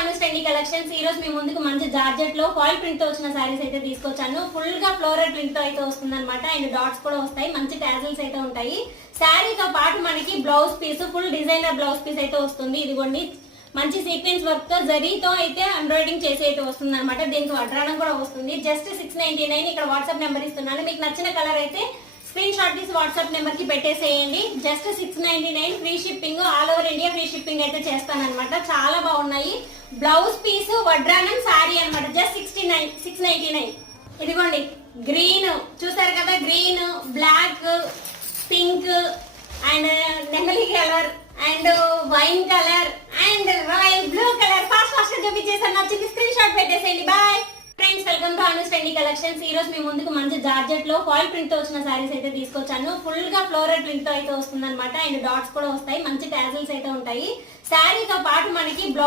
అను trendy collections. ఈ రోజు మీ ముందుకు మంచి జార్జెట్ లో ఫాయిల్ ప్రింట్ తో వచ్చిన సారీస్ అయితే తీసుకొచ్చాను. ఫుల్ గా ఫ్లోరల్ ప్రింట్ తో అయితే వస్తుంది అనమాట. అండ్ డాట్స్ కూడా వస్తాయి, మంచి టాజిల్స్ అయితే ఉంటాయి. శారీతో పాటు మనకి blouse piece, full designer blouse piece అయితే వస్తుంది. ఇదిగోండి, మంచి సీక్వెన్స్ వర్క్ తో జరీతో అయితే ఎంబ్రాయిడింగ్ చేసి అయితే వస్తుంది అనమాట. దీనికి వడ్రానం కూడా వస్తుంది. జస్ట్ 699. ఇక్కడ వాట్సాప్ నెంబర్ ఇస్తున్నాను. మీకు నచ్చిన కలర్ అయితే స్క్రీన్ షాట్ తీసి వాట్సాప్ నెంబర్ కి పెట్టేసేయండి. Just 699, free shipping, all over India free shipping అయితే చేస్తానన్నమాట. చాలా బాగున్నాయి. బ్లౌజ్ పీస్, వడ్రానం, సారీ అనమాట. జస్ట్ 699. ఇదిగోండి, గ్రీన్ చూసారు కదా, గ్రీన్, బ్లాక్, పింక్ అండ్ నెమలి colour and wine colour and royal blue colour. Fast గా చూపించేసాను. నచ్చింది స్క్రీన్ షాట్ పెట్టేసేయండి. Bye friends, welcome to Anu trendy collections. ఈ రోజు మీ ముందుకు మంచి జార్జెట్ లో ఫాయిల్ ప్రింట్ తో వచ్చిన సారీస్ అయితే తీసుకొచ్చాను. ఫుల్ గా ఫ్లోరల్ ప్రింట్ తో అయితే వస్తుంది అనమాట. అండ్ డాట్స్ కూడా వస్తాయి, మంచి టాజిల్స్ అయితే ఉంటాయి. శారీతో పాటు మనకి బ్లౌజ్